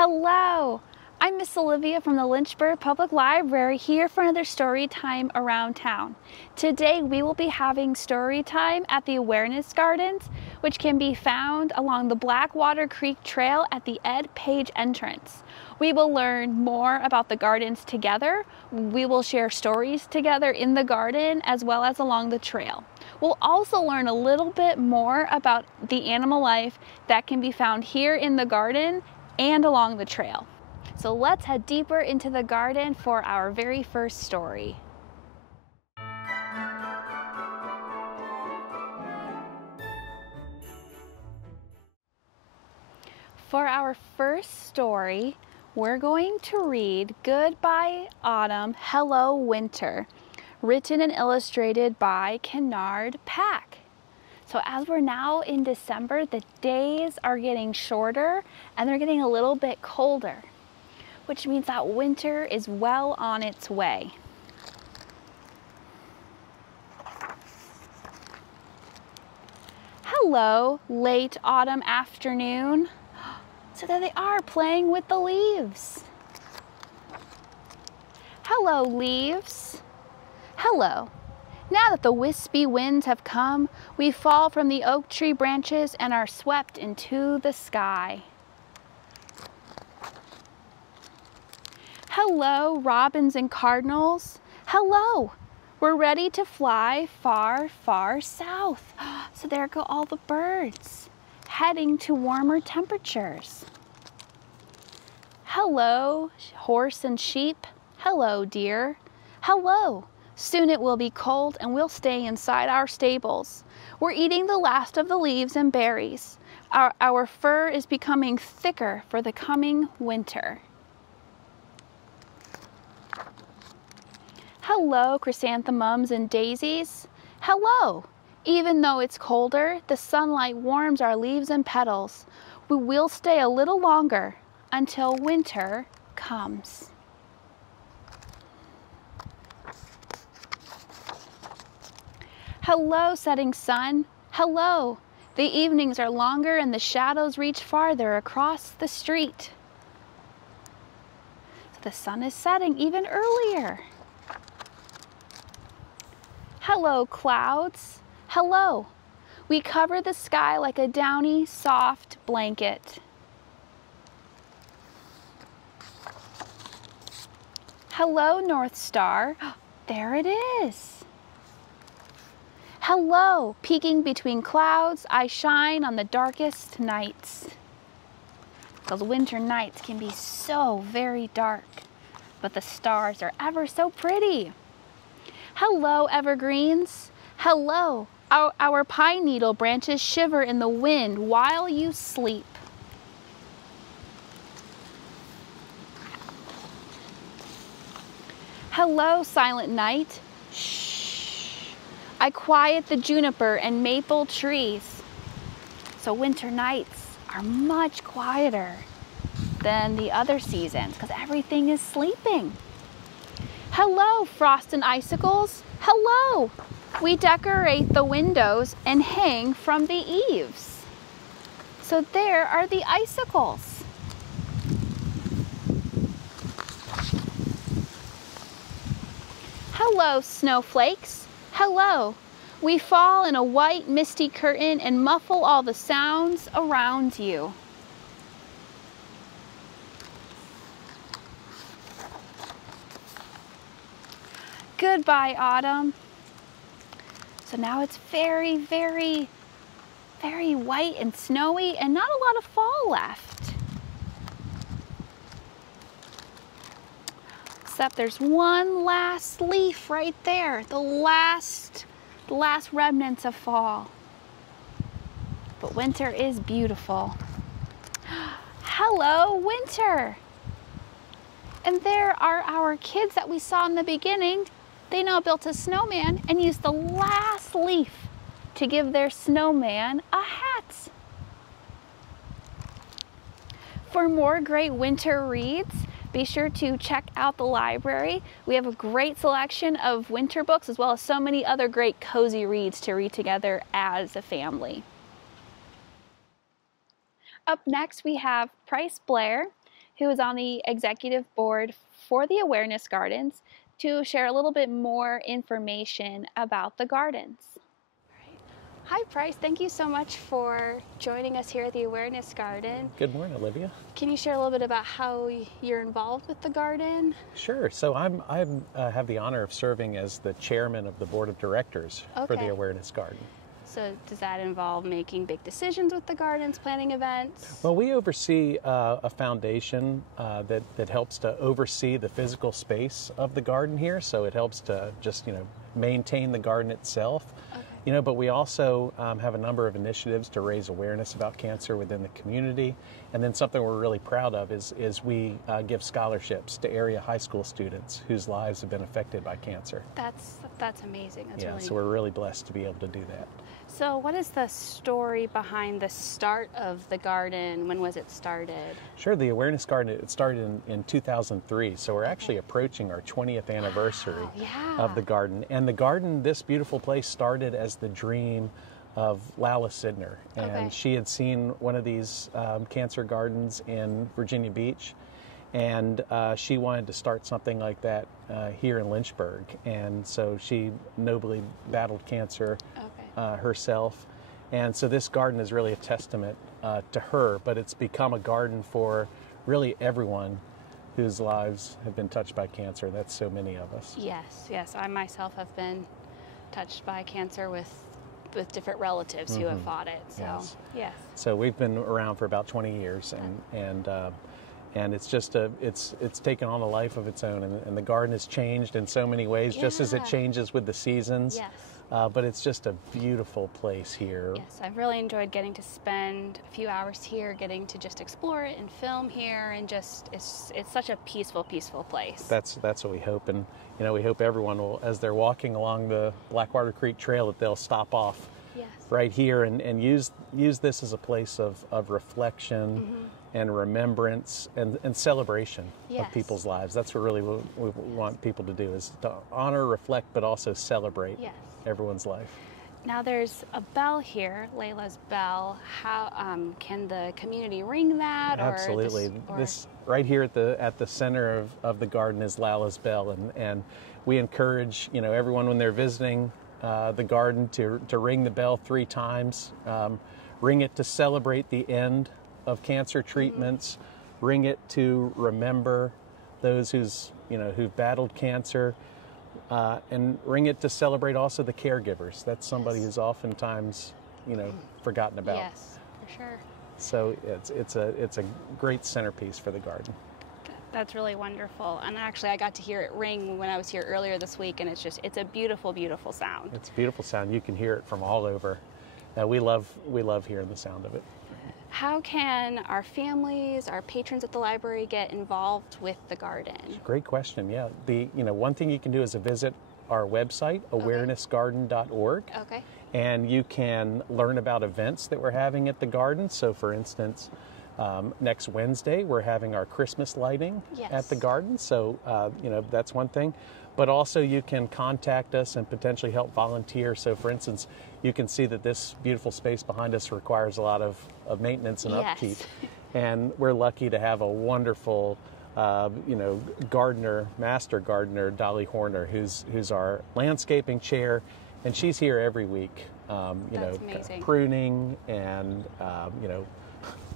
Hello, I'm Miss Olivia from the Lynchburg Public Library here for another story time around town. Today we will be having story time at the Awareness Gardens, which can be found along the Blackwater Creek Trail at the Ed Page entrance. We will learn more about the gardens together. We will share stories together in the garden as well as along the trail. We'll also learn a little bit more about the animal life that can be found here in the garden and along the trail. So let's head deeper into the garden for our very first story. For our first story, we're going to read Goodbye Autumn, Hello Winter, written and illustrated by Kennard Pack. So as we're now in December, the days are getting shorter and they're getting a little bit colder, which means that winter is well on its way. Hello, late autumn afternoon. So there they are, playing with the leaves. Hello, leaves. Hello. Now that the wispy winds have come, we fall from the oak tree branches and are swept into the sky. Hello, robins and cardinals. Hello. We're ready to fly far, far south. So there go all the birds, heading to warmer temperatures. Hello, horse and sheep. Hello, deer. Hello. Soon it will be cold and we'll stay inside our stables. We're eating the last of the leaves and berries. Our fur is becoming thicker for the coming winter. Hello, chrysanthemums and daisies. Hello. Even though it's colder, the sunlight warms our leaves and petals. We will stay a little longer until winter comes. Hello, setting sun. Hello. The evenings are longer and the shadows reach farther across the street. So the sun is setting even earlier. Hello, clouds. Hello. We cover the sky like a downy, soft blanket. Hello, North Star. There it is. Hello, peeking between clouds, I shine on the darkest nights. Those winter nights can be so very dark, but the stars are ever so pretty. Hello, evergreens. Hello, our pine needle branches shiver in the wind while you sleep. Hello, silent night. Shh. I quiet the juniper and maple trees. So winter nights are much quieter than the other seasons because everything is sleeping. Hello, frost and icicles. Hello. We decorate the windows and hang from the eaves. So there are the icicles. Hello, snowflakes. Hello. We fall in a white misty curtain and muffle all the sounds around you. Goodbye, autumn. So now it's very, very, very white and snowy and not a lot of fall left. Except there's one last leaf right there, the last remnants of fall. But winter is beautiful. Hello, winter. And there are our kids that we saw in the beginning. They now built a snowman and used the last leaf to give their snowman a hat. For more great winter reads, be sure to check out the library. We have a great selection of winter books as well as so many other great cozy reads to read together as a family. Up next we have Price Blair, who is on the executive board for the Awareness Gardens, to share a little bit more information about the gardens. Hi, Bryce. Thank you so much for joining us here at the Awareness Garden. Good morning, Olivia. Can you share a little bit about how you're involved with the garden? Sure. So I have the honor of serving as the chairman of the board of directors for the Awareness Garden. So does that involve making big decisions with the gardens, planning events? Well, we oversee a foundation that helps to oversee the physical space of the garden here. So it helps to just, maintain the garden itself. But we also have a number of initiatives to raise awareness about cancer within the community. And then something we're really proud of is we give scholarships to area high school students whose lives have been affected by cancer. That's amazing. So we're really blessed to be able to do that. So what is the story behind the start of the garden? When was it started? Sure. The Awareness Garden, it started in 2003. So we're actually approaching our 20th anniversary of the garden. And the garden, this beautiful place, started as the dream of Lala Sidner. And she had seen one of these cancer gardens in Virginia Beach. And she wanted to start something like that here in Lynchburg. And so she nobly battled cancer herself. And so this garden is really a testament to her, but it's become a garden for really everyone whose lives have been touched by cancer. That's so many of us. Yes. I myself have been touched by cancer with different relatives who have fought it. So, yes. So we've been around for about 20 years, and it's just it's taken on a life of its own, and the garden has changed in so many ways, just as it changes with the seasons. Yes. But it's just a beautiful place here. Yes, I've really enjoyed getting to spend a few hours here, getting to just explore it and film here, and just it's such a peaceful place. That's what we hope, and we hope everyone will, as they're walking along the Blackwater Creek Trail, that they'll stop off right here and use this as a place of reflection and remembrance and celebration of people's lives. That's what really we want people to do, is to honor, reflect, but also celebrate everyone's life. Now there's a bell here, Layla's bell. How can the community ring that? Absolutely. This right here at the center of the garden is Layla's bell, and we encourage everyone when they're visiting the garden to ring the bell 3 times. Ring it to celebrate the end of cancer treatments. Ring it to remember those who've battled cancer. And ring it to celebrate also the caregivers. That's somebody who's oftentimes, forgotten about. Yes, for sure. So it's a great centerpiece for the garden. That's really wonderful. And actually, I got to hear it ring when I was here earlier this week, and it's a beautiful, beautiful sound. It's a beautiful sound. You can hear it from all over. We love hearing the sound of it. How can our families, our patrons at the library get involved with the garden? Great question. Yeah. One thing you can do is visit our website, awarenessgarden.org. Okay. And you can learn about events that we're having at the garden. So for instance, next Wednesday, we're having our Christmas lighting at the garden. So, that's one thing. But also you can contact us and potentially help volunteer. So for instance, you can see that this beautiful space behind us requires a lot of maintenance and upkeep. And we're lucky to have a wonderful, master gardener, Dolly Horner, who's our landscaping chair. And she's here every week, pruning and,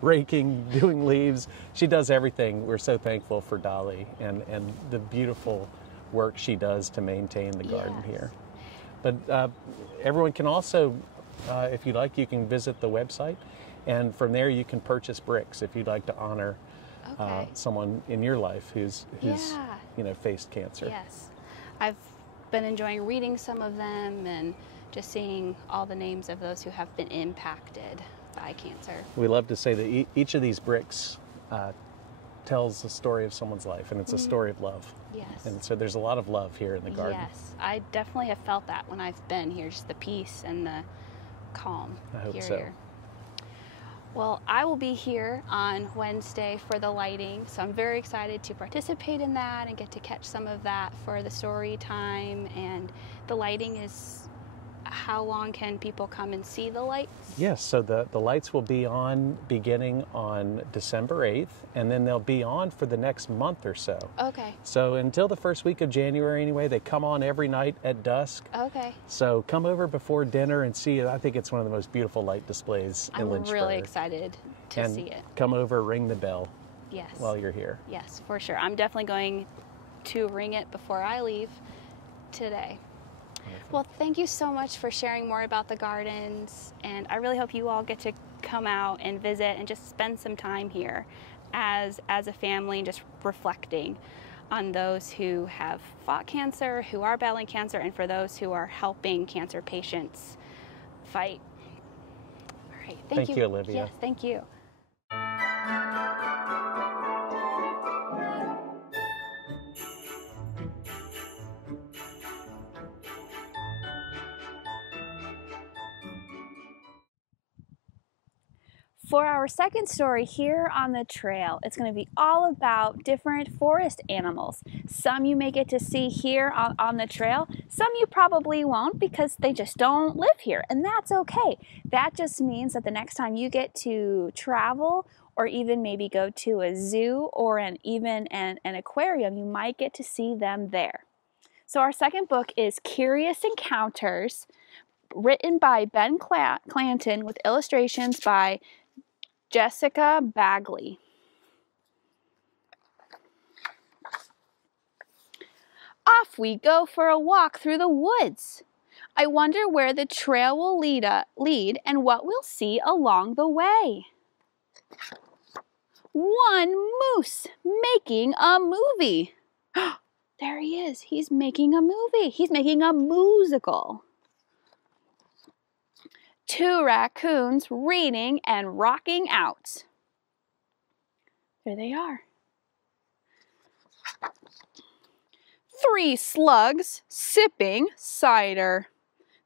raking, doing leaves. She does everything. We're so thankful for Dolly and the beautiful work she does to maintain the garden here. But everyone can also, if you'd like, you can visit the website, and from there you can purchase bricks if you'd like to honor someone in your life who's faced cancer. Yes, I've been enjoying reading some of them and just seeing all the names of those who have been impacted by cancer. We love to say that each of these bricks tells the story of someone's life, and it's a story of love. Yes. And so there's a lot of love here in the garden. Yes, I definitely have felt that when I've been here, just the peace and the calm. I hope here. so. Well, I will be here on Wednesday for the lighting, so I'm very excited to participate in that and get to catch some of that for the story time. And the lighting is how long can people come and see the lights? Yes, so the lights will be on beginning on December 8th, and then they'll be on for the next month or so. Okay. So until the first week of January anyway, they come on every night at dusk. Okay. So come over before dinner and see it. I think it's one of the most beautiful light displays in Lynchburg. I'm really excited to see it. Come over, ring the bell. Yes. While you're here. Yes, for sure. I'm definitely going to ring it before I leave today. Well, thank you so much for sharing more about the gardens, and I really hope you all get to come out and visit and just spend some time here as a family, and just reflecting on those who have fought cancer, who are battling cancer, and for those who are helping cancer patients fight. All right, thank you, Olivia. Yes, thank you. For our second story here on the trail, it's going to be all about different forest animals. Some you may get to see here on the trail, some you probably won't because they just don't live here, and that's okay. That just means that the next time you get to travel or even maybe go to a zoo or even an aquarium, you might get to see them there. So our second book is Curious Encounters, written by Ben Clanton with illustrations by Jessica Bagley. Off we go for a walk through the woods. I wonder where the trail will lead and what we'll see along the way. One moose making a movie. There he is. He's making a movie. He's making a musical. Two raccoons reading and rocking out. There they are. Three slugs sipping cider.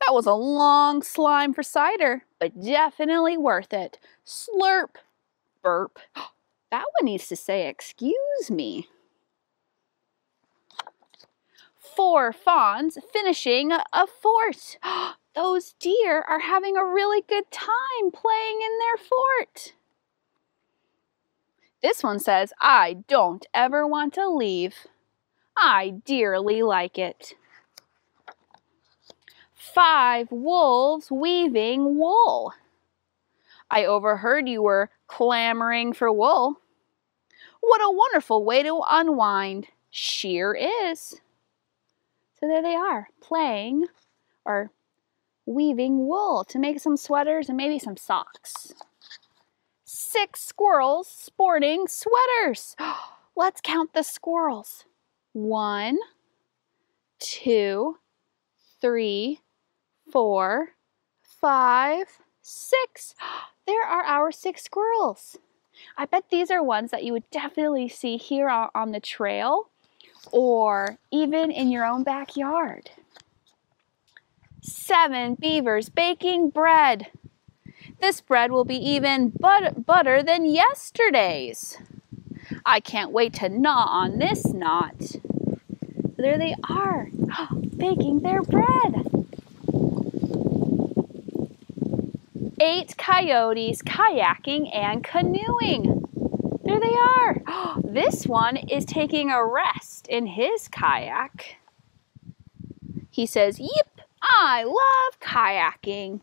That was a long slime for cider, but definitely worth it. Slurp, burp. That one needs to say, excuse me. Four fawns finishing a fort. Those deer are having a really good time playing in their fort. This one says, I don't ever want to leave. I dearly like it. Five wolves weaving wool. I overheard you were clamoring for wool. What a wonderful way to unwind. Sheer is. So there they are, playing or weaving wool to make some sweaters and maybe some socks. Six squirrels sporting sweaters. Let's count the squirrels. 1, 2, 3, 4, 5, 6. There are our 6 squirrels. I bet these are ones that you would definitely see here on the trail or even in your own backyard. 7 beavers baking bread. This bread will be even butter than yesterday's. I can't wait to gnaw on this knot. There they are, baking their bread. 8 coyotes kayaking and canoeing. There they are. This one is taking a rest in his kayak. He says, yep, I love kayaking.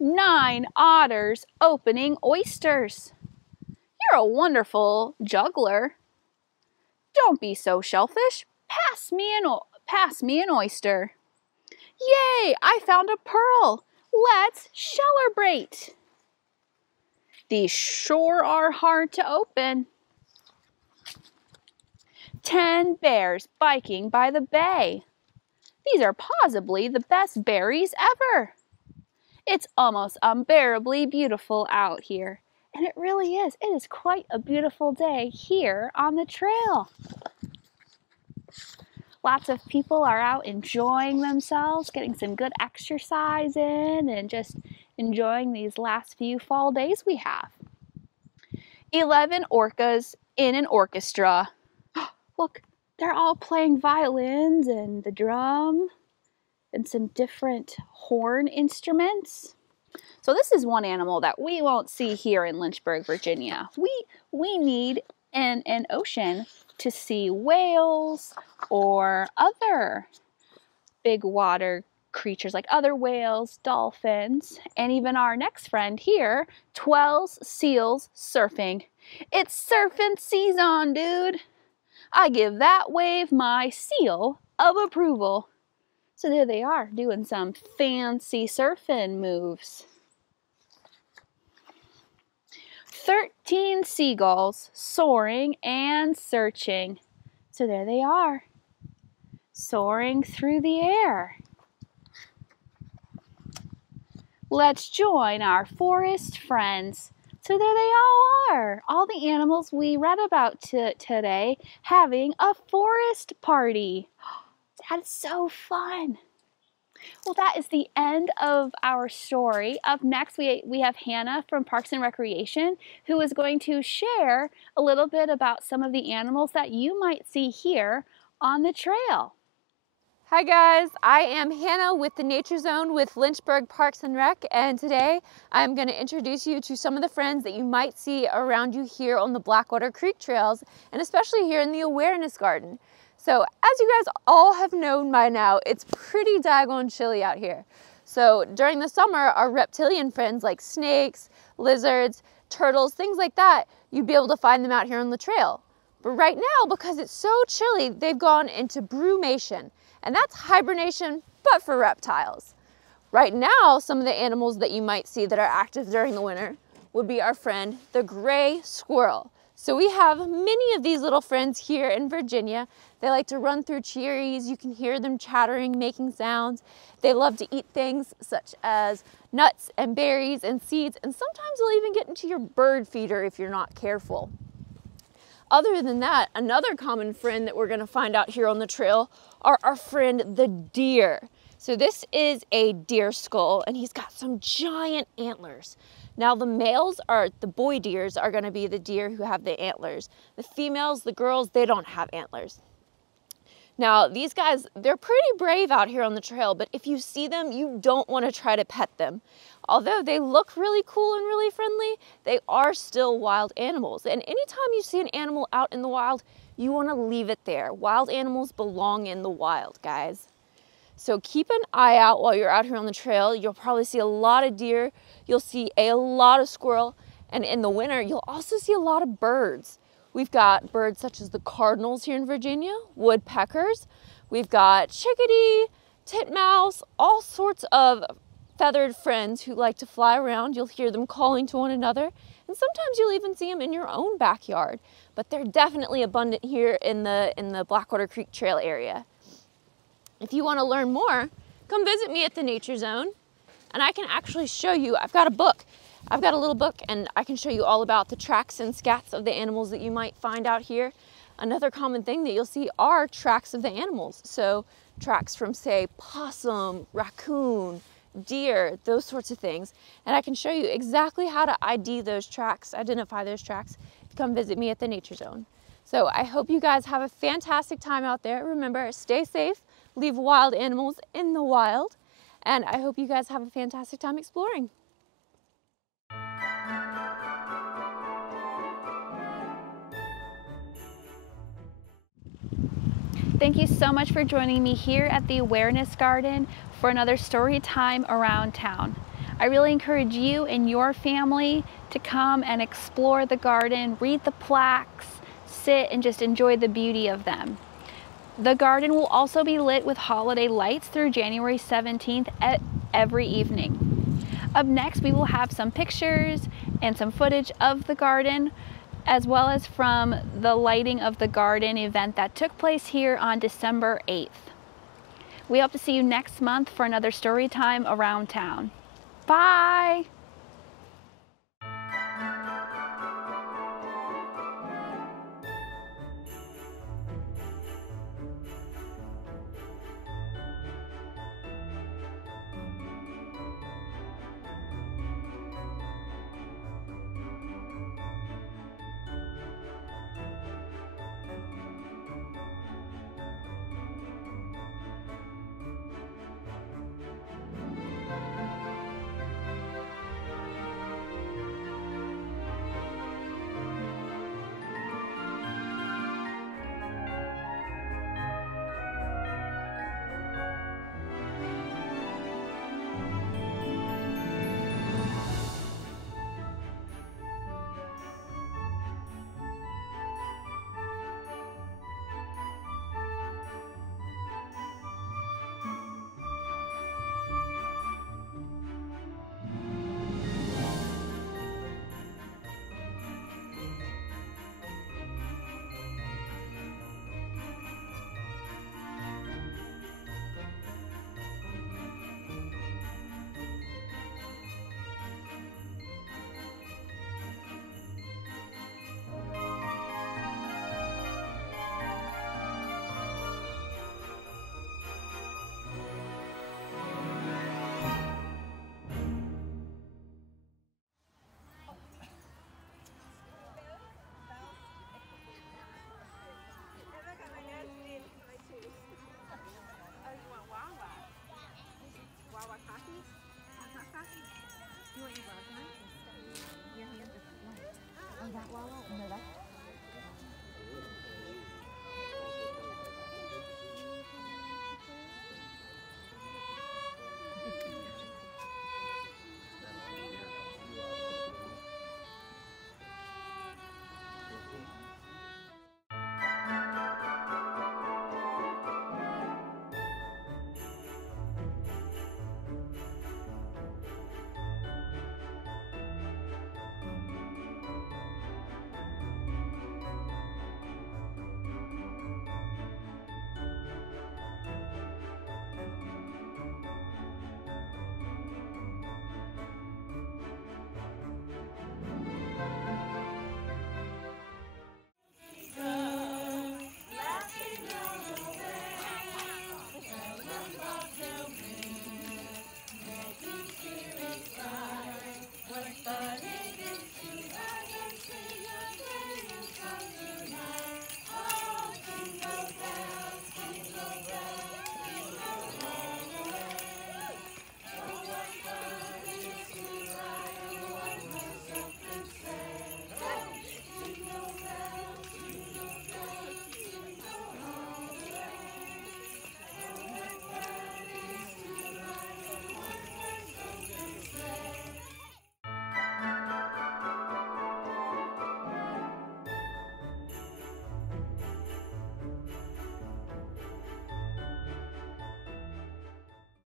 9 otters opening oysters. You're a wonderful juggler. Don't be so shellfish. Pass me an oyster. Yay, I found a pearl. Let's celebrate. These sure are hard to open. 10 bears biking by the bay. These are possibly the best berries ever. It's almost unbearably beautiful out here. And it really is. It is quite a beautiful day here on the trail. Lots of people are out enjoying themselves, getting some good exercise in, and just enjoying these last few fall days we have. 11 orcas in an orchestra. Look, they're all playing violins and the drum. and some different horn instruments. So this is one animal that we won't see here in Lynchburg, Virginia. We need an ocean to see whales or other big water creatures like other whales, dolphins, and even our next friend here, 12 seals surfing. It's surfing season, dude. I give that wave my seal of approval. So there they are, doing some fancy surfing moves. 13 seagulls soaring and searching. So there they are, soaring through the air. Let's join our forest friends. So there they all are, all the animals we read about today having a forest party. That's so fun. Well, that is the end of our story. Up next, we have Hannah from Parks and Recreation, who is going to share a little bit about some of the animals that you might see here on the trail. Hi guys, I am Hannah with the Nature Zone with Lynchburg Parks and Rec, and today I'm going to introduce you to some of the friends that you might see around you here on the Blackwater Creek Trails, and especially here in the Awareness Garden. So as you guys all have known by now, it's pretty daggone chilly out here. So during the summer, our reptilian friends like snakes, lizards, turtles, things like that, you'd be able to find them out here on the trail. But right now, because it's so chilly, they've gone into brumation. And that's hibernation, but for reptiles. Right now, some of the animals that you might see that are active during the winter would be our friend, the gray squirrel. So we have many of these little friends here in Virginia. They like to run through cherries. You can hear them chattering, making sounds. They love to eat things such as nuts and berries and seeds, and sometimes they'll even get into your bird feeder if you're not careful. Other than that, another common friend that we're going to find out here on the trail are our friend the deer. So this is a deer skull, and he's got some giant antlers. Now the males are, the boy deers are going to be the deer who have the antlers. The females, the girls, they don't have antlers. Now these guys, they're pretty brave out here on the trail, but if you see them, you don't want to try to pet them. Although they look really cool and really friendly, they are still wild animals. And anytime you see an animal out in the wild, you want to leave it there. Wild animals belong in the wild, guys. So keep an eye out while you're out here on the trail. You'll probably see a lot of deer. You'll see a lot of squirrel. And in the winter, you'll also see a lot of birds. We've got birds such as the cardinals here in Virginia, woodpeckers. We've got chickadee, titmouse, all sorts of feathered friends who like to fly around. You'll hear them calling to one another, and sometimes you'll even see them in your own backyard, but they're definitely abundant here in the Blackwater Creek Trail area. If you want to learn more, come visit me at the Nature Zone, and I can actually show you. I've got a book. I've got a little book, and I can show you all about the tracks and scats of the animals that you might find out here. Another common thing that you'll see are tracks of the animals. So tracks from, say, possum, raccoon, deer, those sorts of things. And I can show you exactly how to ID those tracks, identify those tracks, if you come visit me at the Nature Zone. So I hope you guys have a fantastic time out there. Remember, stay safe, leave wild animals in the wild, and I hope you guys have a fantastic time exploring. Thank you so much for joining me here at the Awareness Garden for another story time around town. I really encourage you and your family to come and explore the garden, read the plaques, sit and just enjoy the beauty of them. The garden will also be lit with holiday lights through January 17th every evening. Up next, we will have some pictures and some footage of the garden, as well as from the lighting of the garden event that took place here on December 8th. We hope to see you next month for another story time around town. Bye!